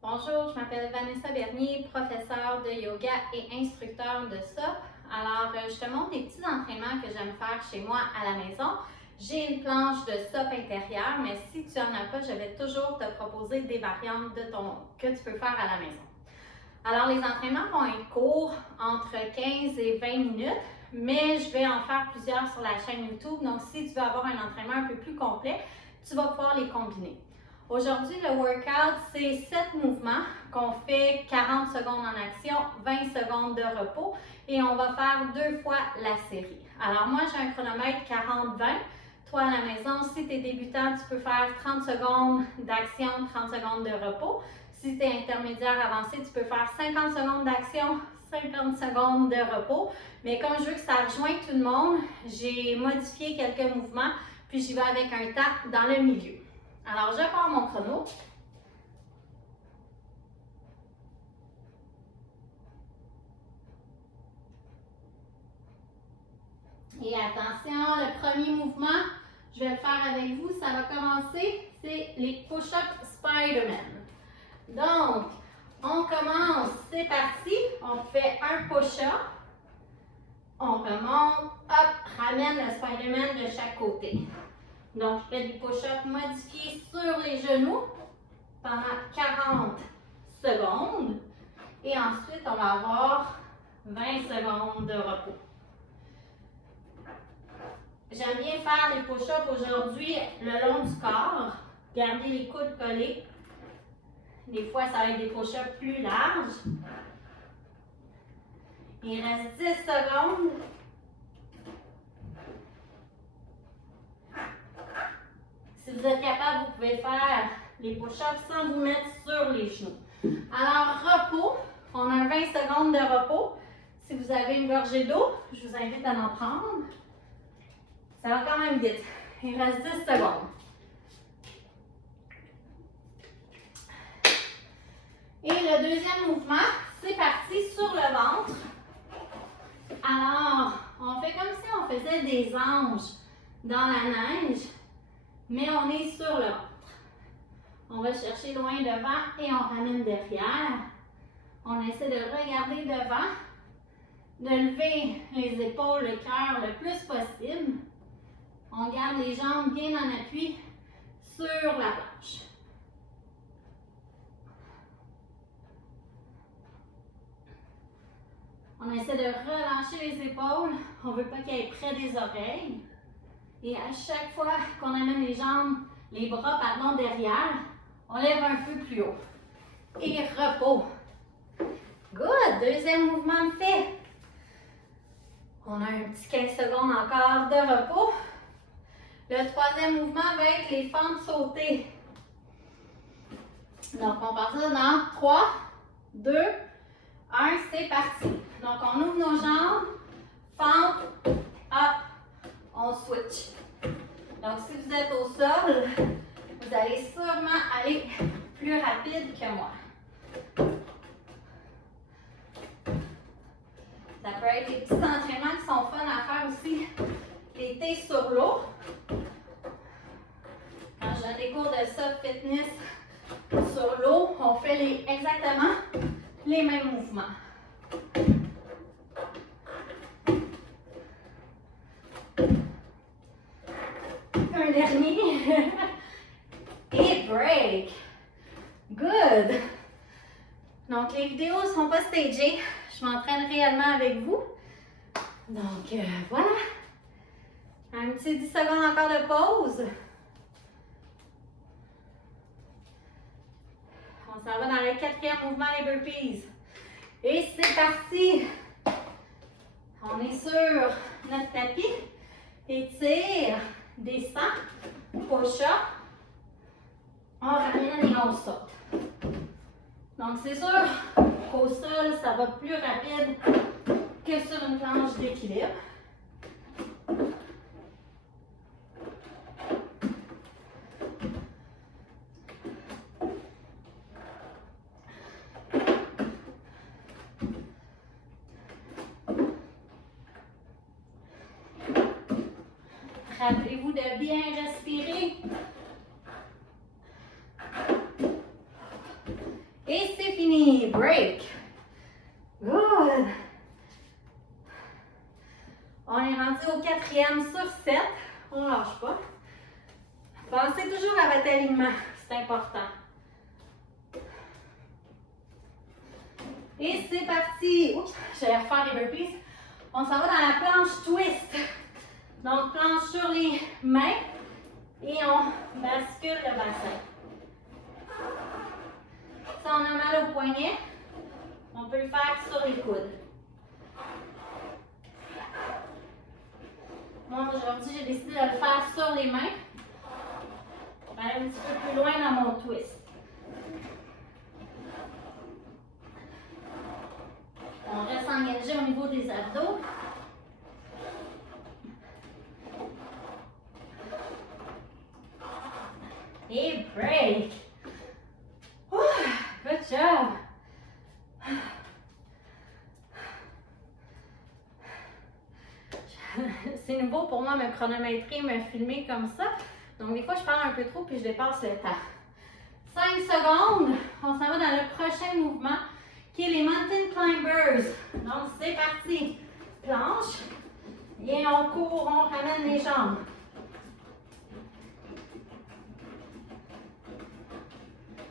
Bonjour, je m'appelle Vanessa Bernier, professeure de yoga et instructeur de SOP. Alors, je te montre des petits entraînements que j'aime faire chez moi à la maison. J'ai une planche de SOP intérieure, mais si tu n'en as pas, je vais toujours te proposer des variantes que tu peux faire à la maison. Alors, les entraînements vont être courts, entre 15 et 20 minutes, mais je vais en faire plusieurs sur la chaîne YouTube. Donc, si tu veux avoir un entraînement un peu plus complet, tu vas pouvoir les combiner. Aujourd'hui, le workout, c'est 7 mouvements qu'on fait 40 secondes en action, 20 secondes de repos et on va faire 2 fois la série. Alors moi, j'ai un chronomètre 40-20. Toi, à la maison, si tu es débutant, tu peux faire 30 secondes d'action, 30 secondes de repos. Si tu es intermédiaire avancé, tu peux faire 50 secondes d'action, 50 secondes de repos. Mais comme je veux que ça rejoigne tout le monde, j'ai modifié quelques mouvements, puis j'y vais avec un tap dans le milieu. Alors, je pars mon chrono. Et attention, le premier mouvement, je vais le faire avec vous. Ça va commencer, c'est les push-ups Spider-Man. Donc, on commence, c'est parti. On fait un push-up. On remonte, hop, ramène le Spider-Man de chaque côté. Donc, je fais des push-ups modifiés sur les genoux pendant 40 secondes. Et ensuite, on va avoir 20 secondes de repos. J'aime bien faire les push-ups aujourd'hui le long du corps. Garder les coudes collés. Des fois, ça va être des push-ups plus larges. Il reste 10 secondes. Si vous êtes capable, vous pouvez faire les push-ups sans vous mettre sur les genoux. Alors, repos. On a 20 secondes de repos. Si vous avez une gorgée d'eau, je vous invite à en prendre. Ça va quand même vite. Il reste 10 secondes. Et le deuxième mouvement, c'est parti sur le ventre. Alors, on fait comme si on faisait des anges dans la neige, mais on est sur le ventre. On va chercher loin devant et on ramène derrière. On essaie de regarder devant, de lever les épaules, le cœur le plus possible. On garde les jambes bien en appui sur la planche. On essaie de relâcher les épaules. On ne veut pas qu'elles aient près des oreilles. Et à chaque fois qu'on amène les bras derrière, on lève un peu plus haut. Et repos. Good! Deuxième mouvement de fait. On a un petit 15 secondes encore de repos. Le troisième mouvement va être les fentes sautées. Donc, on part ça dans 3, 2, 1, c'est parti. Donc, on ouvre nos jambes, fente, hop, on switch. Donc, si vous êtes au sol, vous allez sûrement aller plus rapide que moi. Ça peut être des petits entraînements qui sont fun à faire aussi l'été sur l'eau. Quand j'ai des cours de SOP fitness sur l'eau, on fait exactement les mêmes mouvements. Un dernier. Et break. Good. Donc, les vidéos ne sont pas stagées. Je m'entraîne réellement avec vous. Donc, voilà. Un petit 10 secondes encore de pause. On s'en va dans le quatrième mouvement, les burpees. Et c'est parti. On est sur notre tapis. Étire, descend, push-up. On ramène et on saute. Donc, c'est sûr qu'au sol, ça va plus rapide que sur une planche d'équilibre. Rappelez-vous de bien respirer. Et c'est fini. Break. Good. On est rendu au 4e sur 7. On ne lâche pas. Pensez toujours à votre alignement. C'est important. Et c'est parti. Oups, j'allais refaire les burpees. On s'en va dans la planche twist. Donc, planche sur les mains et on bascule le bassin. Si on a mal au poignet, on peut le faire sur les coudes. Moi, aujourd'hui, j'ai décidé de le faire sur les mains. Je vais aller un petit peu plus loin dans mon twist. On reste engagé au niveau des abdos. Et break. Good job. C'est nouveau pour moi me chronométrer, me filmer comme ça. Donc des fois je parle un peu trop puis je dépasse le temps. 5 secondes. On s'en va dans le prochain mouvement qui est les Mountain Climbers. Donc c'est parti. Planche. Et on court, on ramène les jambes.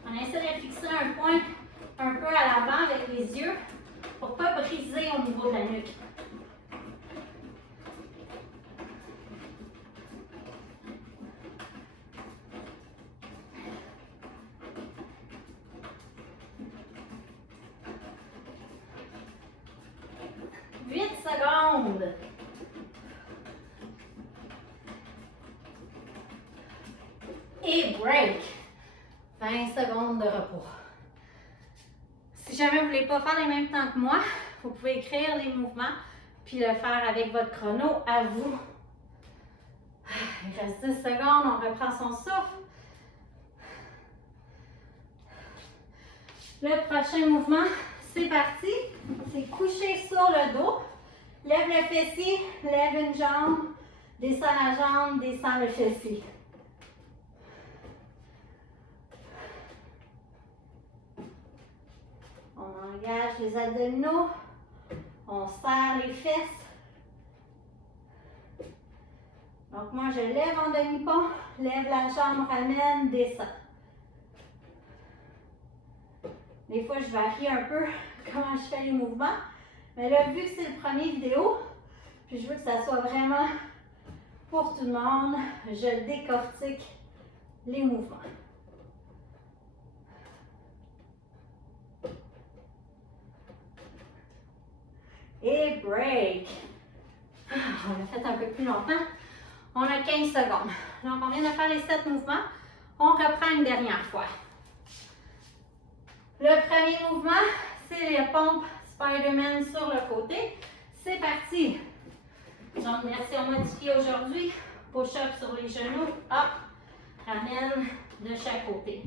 On essaie de fixer un point un peu à l'avant avec les yeux pour ne pas briser au niveau de la nuque. Secondes. Et break. 20 secondes de repos. Si jamais vous ne voulez pas faire en même temps que moi, vous pouvez écrire les mouvements puis le faire avec votre chrono à vous. Il reste 10 secondes, on reprend son souffle. Le prochain mouvement, c'est parti. C'est coucher sur le dos. Lève le fessier, lève une jambe, descend la jambe, descend le fessier. On engage les abdominaux, on serre les fesses. Donc moi je lève en demi-pont, lève la jambe, ramène, descend. Des fois je varie un peu comment je fais les mouvements. Mais là, vu que c'est le premier vidéo, puis je veux que ça soit vraiment pour tout le monde, je décortique les mouvements. Et break. On l'a fait un peu plus longtemps. On a 15 secondes. Donc, on vient de faire les 7 mouvements. On reprend une dernière fois. Le premier mouvement, c'est les pompes Spider-Man sur le côté. C'est parti. Donc, version modifiée aujourd'hui. Push-up sur les genoux. Hop. Ramène de chaque côté.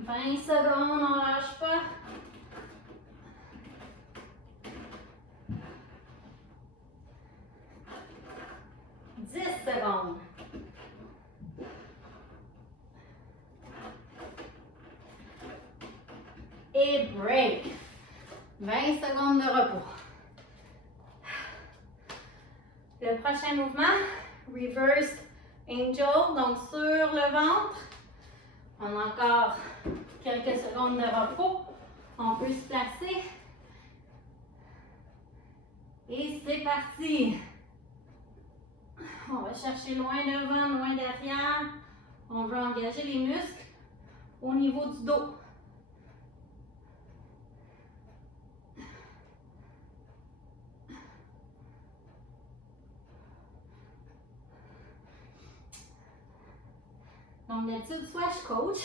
« 20 secondes, on ne lâche pas. « 10 secondes. Et break. 20 secondes de repos. Le prochain mouvement, reverse angel, donc sur le ventre. On a encore quelques secondes de repos. On peut se placer. Et c'est parti. On va chercher loin devant, loin derrière. On veut engager les muscles au niveau du dos. Donc d'habitude, soit je coach,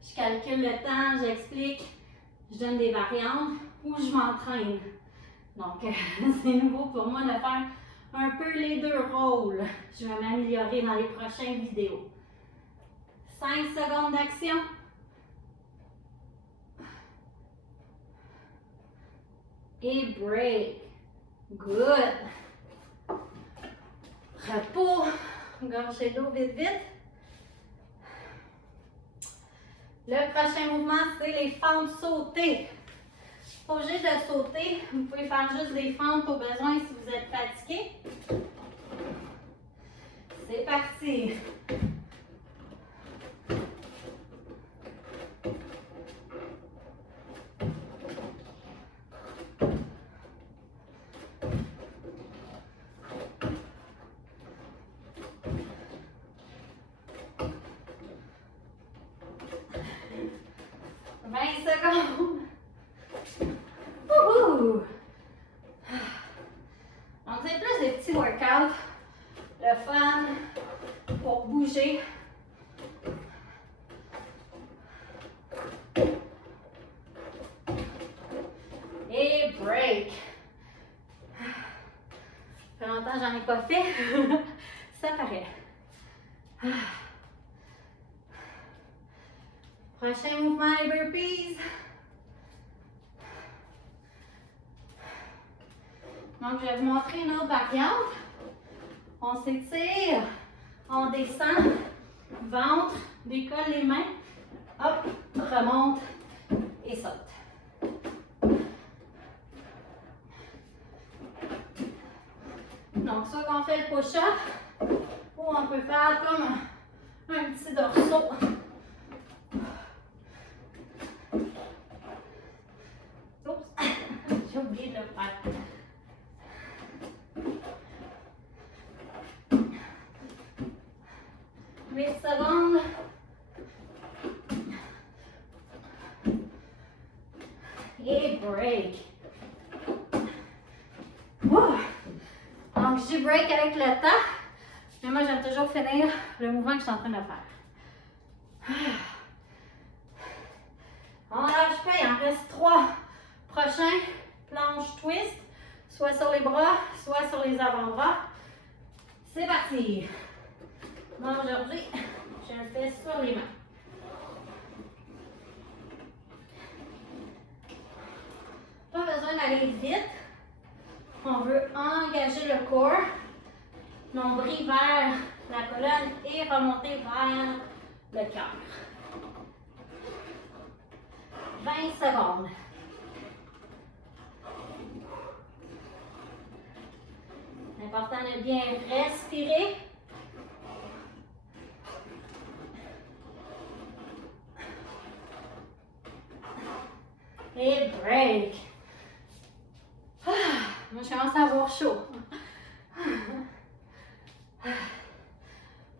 je calcule le temps, j'explique, je donne des variantes ou je m'entraîne. Donc c'est nouveau pour moi de faire un peu les deux rôles. Je vais m'améliorer dans les prochaines vidéos. 5 secondes d'action. Et break. Good. Repos. Gorgée d'eau vite, vite. Le prochain mouvement, c'est les fentes sautées. Pas obligé de sauter. Vous pouvez faire juste des fentes au besoin si vous êtes fatigué. C'est parti. Donc, c'est plus des petits workouts, le fun, pour bouger. Et break. Ça fait longtemps que j'en ai pas fait. Ça paraît. Prochain mouvement, les burpees. Donc, je vais vous montrer une autre variante. On s'étire, on descend, ventre, décolle les mains, hop, remonte et saute. Donc, soit qu'on fait le push-up, ou on peut faire comme un petit dorsaux. Oups, j'ai oublié de le faire. Secondes. Et break. Wow. Donc, je dis break avec le temps, mais moi, j'aime toujours finir le mouvement que je suis en train de faire. On lâche pas, il en reste 3. Prochain, planche twist, soit sur les bras, soit sur les avant-bras. C'est parti. Moi, aujourd'hui, je le fais sur les mains. Pas besoin d'aller vite. On veut engager le corps, nombril vers la colonne et remonter vers le cœur. 20 secondes. Important de bien respirer. Et break. Moi, je commence à avoir chaud.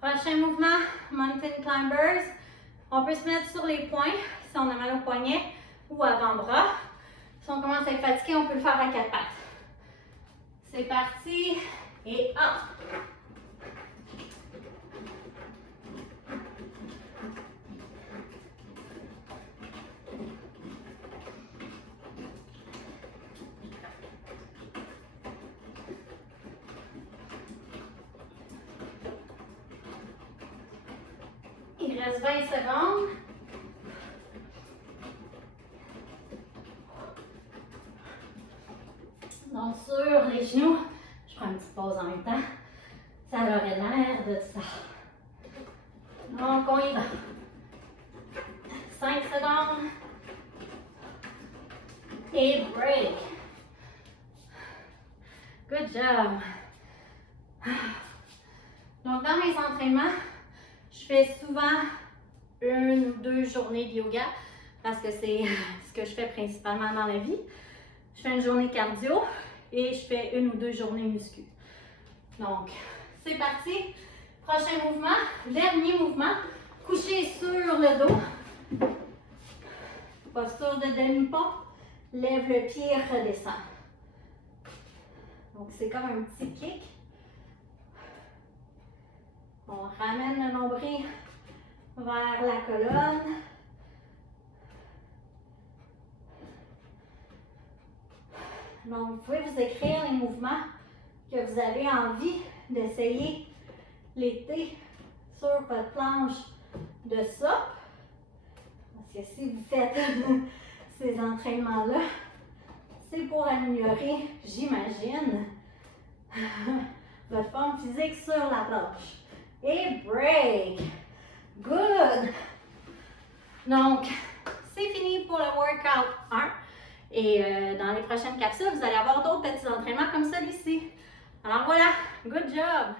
Prochain mouvement, Mountain Climbers. On peut se mettre sur les poings si on a mal au poignet ou avant-bras. Si on commence à être fatigué, on peut le faire à 4 pattes. C'est parti. Et hop. Il reste 20 secondes. Donc sur les genoux, je prends une petite pause en même temps. Ça aurait l'air de ça. Donc on y va. 5 secondes. Et break. Good job. Donc dans mes entraînements, je fais souvent 1 ou 2 journées de yoga parce que c'est ce que je fais principalement dans la vie. Je fais une journée cardio et je fais 1 ou 2 journées muscu. Donc, c'est parti. Prochain mouvement, dernier mouvement, couché sur le dos. Posture de demi-pont, lève le pied et redescend. Donc, c'est comme un petit kick. On ramène le nombril vers la colonne. Donc, vous pouvez vous écrire les mouvements que vous avez envie d'essayer l'été sur votre planche de soupe. Parce que si vous faites ces entraînements-là, c'est pour améliorer, j'imagine, votre forme physique sur la planche. Et break. Good. Donc, c'est fini pour le workout 1. Et dans les prochaines capsules, vous allez avoir d'autres petits entraînements comme celui-ci. Alors voilà, good job!